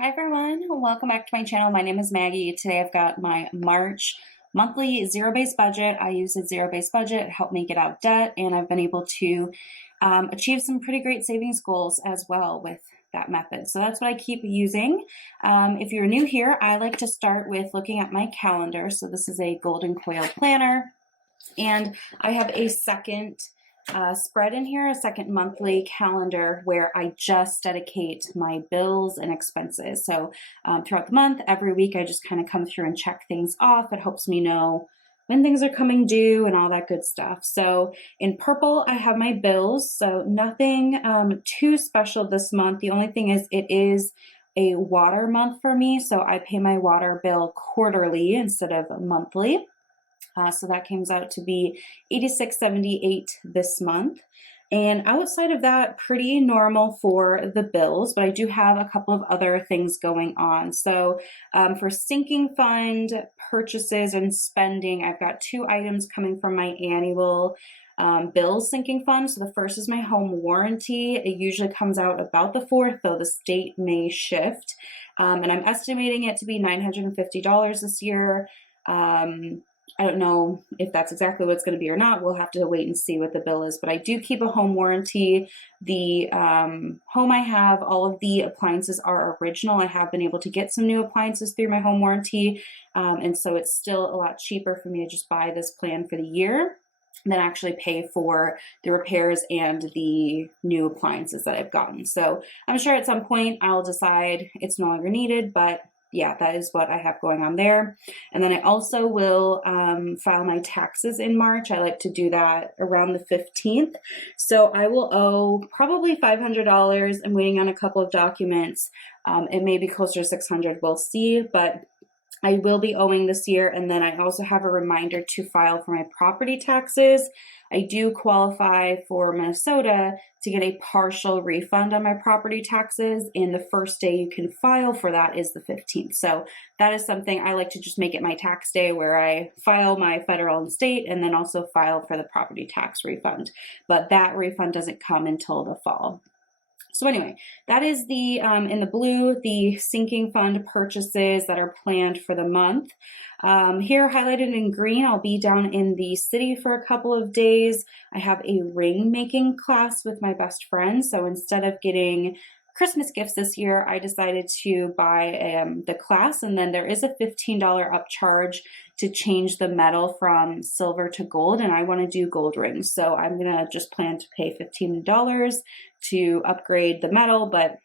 Hi everyone, welcome back to my channel. My name is Maggie. Today I've got my March monthly zero-based budget. I use a zero-based budget to help me get out of debt, and I've been able to achieve some pretty great savings goals as well with that method. So that's what I keep using. If you're new here, I like to start with looking at my calendar. So this is a Golden Coil planner, and I have a second spread in here, a second monthly calendar where I just dedicate my bills and expenses. So throughout the month, every week, I just kind of come through and check things off. It helps me know when things are coming due and all that good stuff. So in purple, I have my bills. So nothing too special this month. The only thing is it is a water month for me. So I pay my water bill quarterly instead of monthly. So that comes out to be $86.78 this month. And outside of that, pretty normal for the bills, but I do have a couple of other things going on. So for sinking fund purchases and spending, I've got two items coming from my annual bills sinking fund. So the first is my home warranty. It usually comes out about the 4th, though the date may shift. And I'm estimating it to be $950 this year. I don't know if that's exactly what it's going to be or not. We'll have to wait and see what the bill is, but I do keep a home warranty. The home I have, all of the appliances are original. I have been able to get some new appliances through my home warranty, and so it's still a lot cheaper for me to just buy this plan for the year than actually pay for the repairs and the new appliances that I've gotten. So I'm sure at some point I'll decide it's no longer needed, but yeah, that is what I have going on there. And then I also will file my taxes in March. I like to do that around the 15th. So I will owe probably $500. I'm waiting on a couple of documents. It may be closer to $600, we'll see, but I will be owing this year. And then I also have a reminder to file for my property taxes. I do qualify for Minnesota to get a partial refund on my property taxes, and the first day you can file for that is the 15th. So that is something I like to just make it my tax day, where I file my federal and state and then also file for the property tax refund. But that refund doesn't come until the fall. So anyway, that is the, in the blue, the sinking fund purchases that are planned for the month. Here highlighted in green, I'll be down in the city for a couple of days. I have a ring making class with my best friend. So instead of getting Christmas gifts this year, I decided to buy the class, and then there is a $15 upcharge to change the metal from silver to gold, and I want to do gold rings. So I'm going to just plan to pay $15 to upgrade the metal, but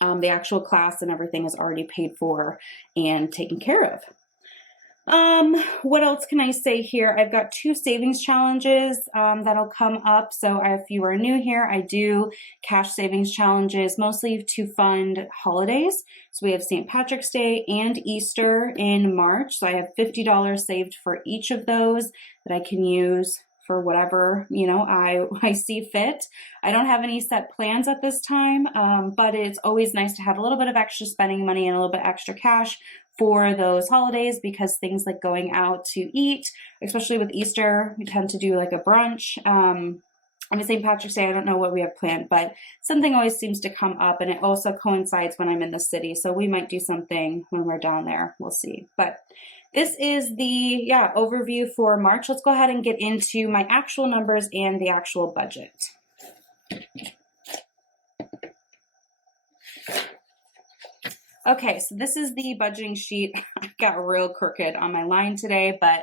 the actual class and everything is already paid for and taken care of. What else can I say here? I've got two savings challenges that'll come up. So if you are new here, I do cash savings challenges mostly to fund holidays. So we have St. Patrick's Day and Easter in March. So I have $50 saved for each of those that I can use for whatever, I see fit. I don't have any set plans at this time, but it's always nice to have a little bit of extra spending money and a little bit extra cash for those holidays, because things like going out to eat, especially with Easter, we tend to do like a brunch. On St. Patrick's Day, I don't know what we have planned, but something always seems to come up, and it also coincides when I'm in the city. So we might do something when we're down there. We'll see. But this is the overview for March. Let's go ahead and get into my actual numbers and the actual budget. Okay, so this is the budgeting sheet. I got real crooked on my line today, but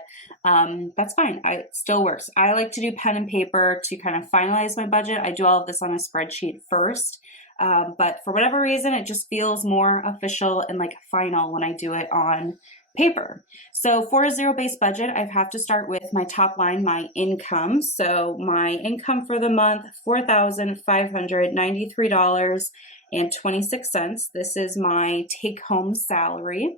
that's fine. It still works. I like to do pen and paper to kind of finalize my budget. I do all of this on a spreadsheet first, but for whatever reason, it just feels more official and like final when I do it on paper. So for a zero-based budget, I have to start with my top line, my income. So my income for the month, $4,593.26. This is my take-home salary.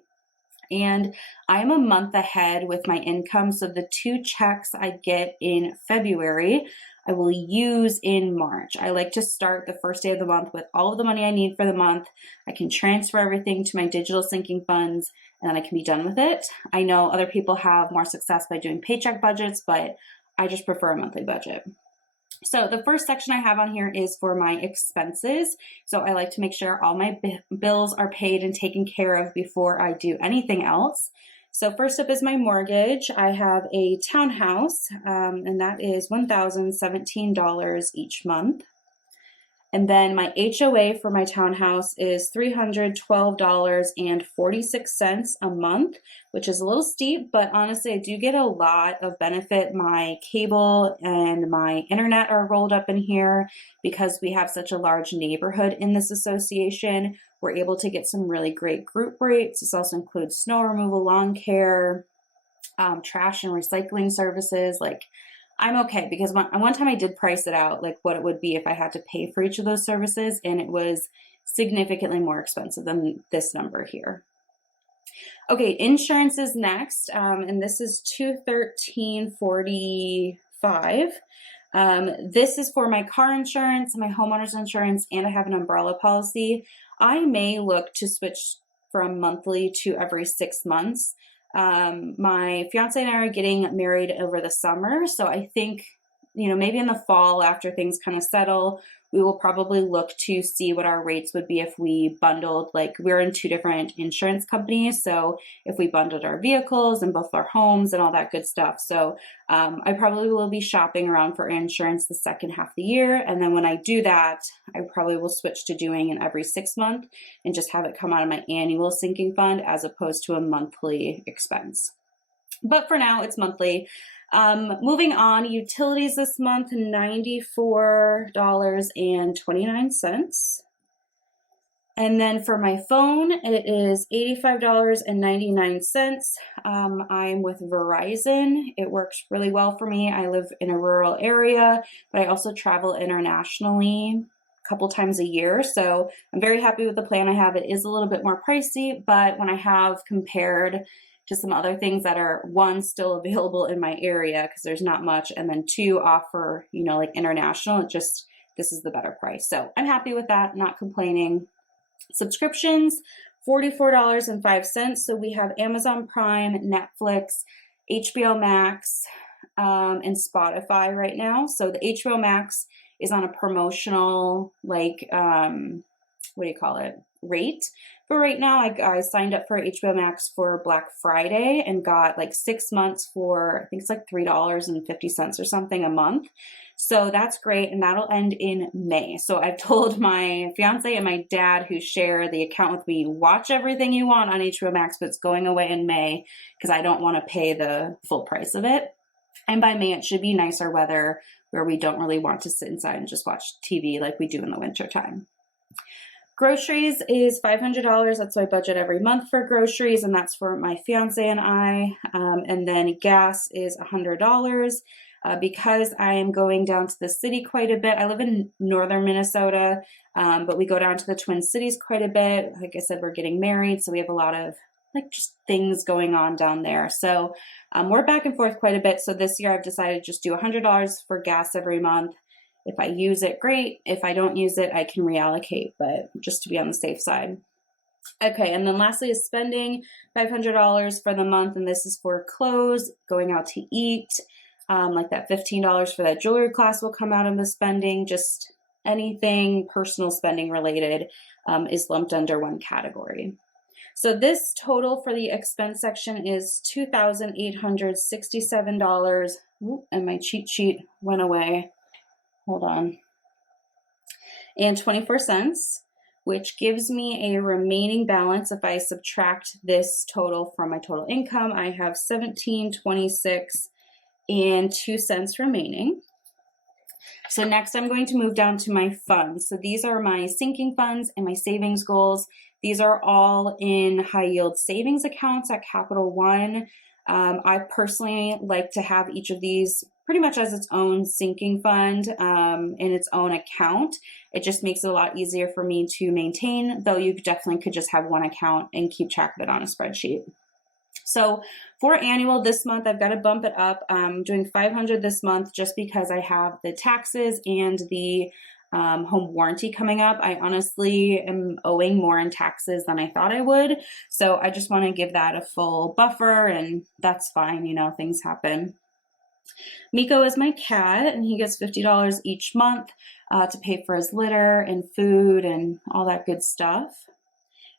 And I'm a month ahead with my income. So the two checks I get in February, I will use in March. I like to start the first day of the month with all of the money I need for the month. I can transfer everything to my digital sinking funds, and then I can be done with it. I know other people have more success by doing paycheck budgets, but I just prefer a monthly budget. So the first section I have on here is for my expenses. So I like to make sure all my bills are paid and taken care of before I do anything else. So first up is my mortgage. I have a townhouse, and that is $1,017 each month. And then my HOA for my townhouse is $312.46 a month, which is a little steep, but honestly, I do get a lot of benefit. My cable and my internet are rolled up in here because we have such a large neighborhood in this association. We're able to get some really great group rates. This also includes snow removal, lawn care, trash and recycling services. Like, I'm okay because one time I did price it out, like what it would be if I had to pay for each of those services, and it was significantly more expensive than this number here. Okay, insurance is next, and this is $213.45. This is for my car insurance, my homeowner's insurance, and I have an umbrella policy. I may look to switch from monthly to every 6 months. My fiance and I are getting married over the summer, so I think, maybe in the fall after things kind of settle, we will probably look to see what our rates would be if we bundled, like we're in 2 different insurance companies, so if we bundled our vehicles and both our homes and all that good stuff. So I probably will be shopping around for insurance the second half of the year, and then when I do that, I probably will switch to doing an every 6 month and just have it come out of my annual sinking fund as opposed to a monthly expense. But for now, it's monthly. Moving on, utilities this month, $94.29. And then for my phone, it is $85.99. I'm with Verizon. It works really well for me. I live in a rural area, but I also travel internationally a couple times a year. So I'm very happy with the plan I have. It is a little bit more pricey, but when I have compared to some other things that are, one, still available in my area because there's not much, and then 2, offer, like international, this is the better price. So I'm happy with that, not complaining. Subscriptions, $44.05. So we have Amazon Prime, Netflix, HBO Max, and Spotify right now. So the HBO Max is on a promotional, rate. But right now, I signed up for HBO Max for Black Friday and got 6 months for, I think it's $3.50 or something a month. So that's great, and that'll end in May. So I've told my fiance and my dad, who share the account with me, watch everything you want on HBO Max, but it's going away in May because I don't want to pay the full price of it. And by May, it should be nicer weather where we don't really want to sit inside and just watch TV like we do in the wintertime. Groceries is $500. That's my budget every month for groceries, and that's for my fiance and I. And then gas is $100. Because I am going down to the city quite a bit. I live in northern Minnesota, but we go down to the Twin Cities quite a bit. Like I said, we're getting married, so we have a lot of just things going on down there. So we're back and forth quite a bit. So this year I've decided to just do $100 for gas every month. If I use it, great. If I don't use it, I can reallocate, but just to be on the safe side. Okay, and then lastly is spending, $500 for the month, and this is for clothes, going out to eat, like that $15 for that jewelry class will come out of the spending. Just anything personal spending related is lumped under one category. So this total for the expense section is $2,867. And my cheat sheet went away. Hold on. And 24 cents, which gives me a remaining balance. If I subtract this total from my total income, I have $17.26 and 2 cents remaining. So next I'm going to move down to my funds. So these are my sinking funds and my savings goals. These are all in high yield savings accounts at Capital One. I personally like to have each of these pretty much as its own sinking fund in its own account. It just makes it a lot easier for me to maintain, though you definitely could just have one account and keep track of it on a spreadsheet. So for annual this month, I've got to bump it up. I'm doing $500 this month just because I have the taxes and the home warranty coming up. I honestly am owing more in taxes than I thought I would. So I just want to give that a full buffer, and that's fine. Things happen. Miko is my cat, and he gets $50 each month to pay for his litter and food and all that good stuff.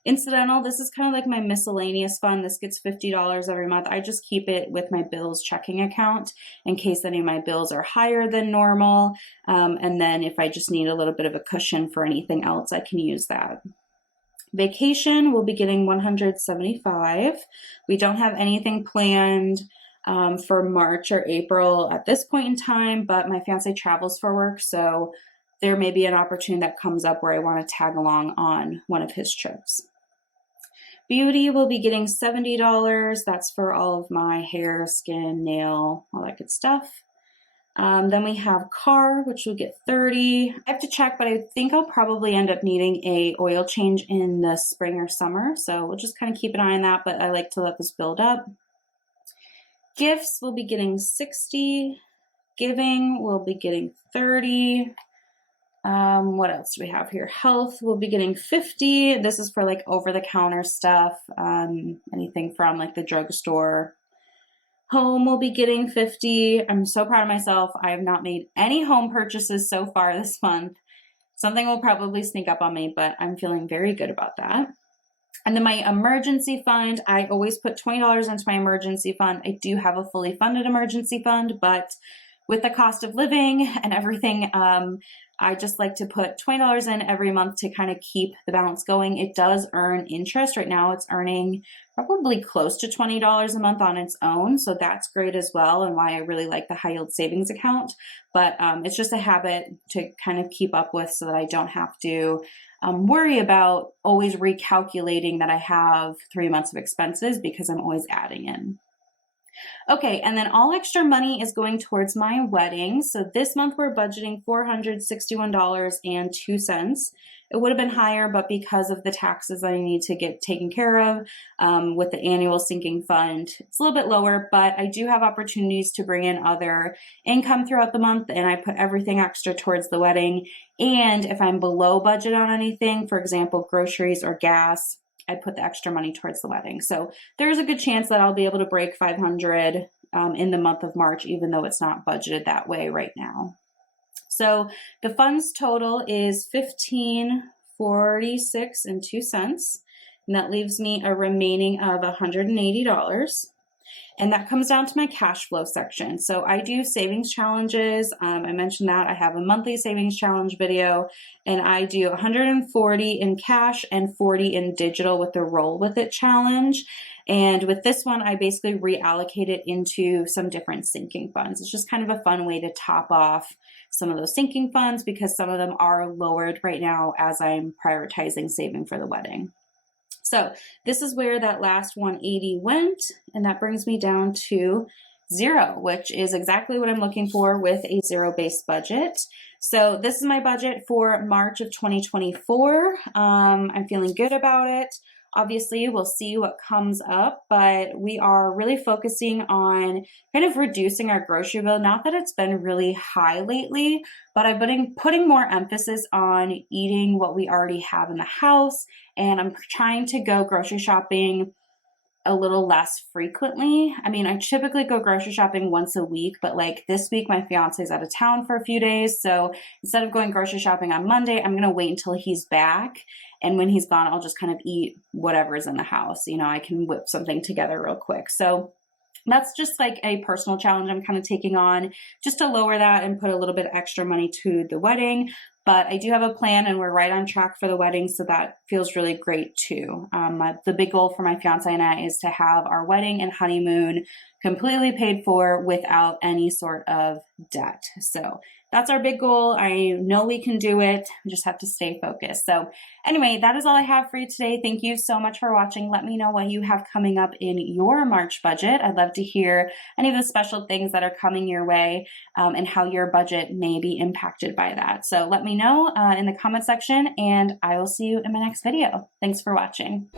Incidental, this is kind of like my miscellaneous fund. This gets $50 every month. I just keep it with my bills checking account in case any of my bills are higher than normal. And then if I just need a little bit of a cushion for anything else, I can use that. Vacation, we'll be getting $175. We don't have anything planned for March or April at this point in time, but my fiance travels for work, so there may be an opportunity that comes up where I want to tag along on one of his trips. Beauty will be getting $70. That's for all of my hair, skin, nail, all that good stuff. Then we have car, which will get $30. I have to check, but I think I'll probably end up needing a oil change in the spring or summer. So we'll just kind of keep an eye on that, but I like to let this build up. Gifts will be getting $60. Giving will be getting $30. What else do we have here? Health will be getting $50. This is for like over-the-counter stuff, anything from like the drugstore. Home will be getting $50. I'm so proud of myself. I have not made any home purchases so far this month. Something will probably sneak up on me, but I'm feeling very good about that. And then my emergency fund, I always put $20 into my emergency fund. I do have a fully funded emergency fund, but with the cost of living and everything, I just like to put $20 in every month to kind of keep the balance going. It does earn interest. Right now it's earning probably close to $20 a month on its own. So that's great as well, and why I really like the high yield savings account. But it's just a habit to kind of keep up with so that I don't have to worry about always recalculating that I have 3 months of expenses, because I'm always adding in. Okay, and then all extra money is going towards my wedding. So this month we're budgeting $461.02. It would have been higher, but because of the taxes I need to get taken care of with the annual sinking fund, it's a little bit lower, but I do have opportunities to bring in other income throughout the month, and I put everything extra towards the wedding. And if I'm below budget on anything, for example, groceries or gas, I put the extra money towards the wedding. So there's a good chance that I'll be able to break 500 in the month of March, even though it's not budgeted that way right now. So the funds total is $1546.02, and that leaves me a remaining of $180. And that comes down to my cash flow section. So I do savings challenges. I mentioned that I have a monthly savings challenge video, and I do 140 in cash and 40 in digital with the Roll With It challenge. And with this one, I basically reallocate it into some different sinking funds. It's just kind of a fun way to top off some of those sinking funds, because some of them are lowered right now as I'm prioritizing saving for the wedding. So this is where that last 180 went, and that brings me down to zero, which is exactly what I'm looking for with a zero-based budget. So this is my budget for March of 2024. I'm feeling good about it. Obviously, we'll see what comes up, but we are really focusing on kind of reducing our grocery bill. Not that it's been really high lately, but I've been putting more emphasis on eating what we already have in the house, and I'm trying to go grocery shopping a little less frequently. I mean, I typically go grocery shopping once a week, but like this week, my fiance is out of town for a few days. So instead of going grocery shopping on Monday, I'm going to wait until he's back. And when he's gone, I'll just kind of eat whatever's in the house. You know, I can whip something together real quick. So that's just like a personal challenge I'm kind of taking on, just to lower that and put a little bit extra money to the wedding. But I do have a plan, and we're right on track for the wedding, so that feels really great too. The big goal for my fiance and I is to have our wedding and honeymoon completely paid for without any sort of debt. So that's our big goal. I know we can do it. We just have to stay focused. So anyway, that is all I have for you today. Thank you so much for watching. Let me know what you have coming up in your March budget. I'd love to hear any of the special things that are coming your way and how your budget may be impacted by that. So let me know in the comment section, and I will see you in my next video. Thanks for watching.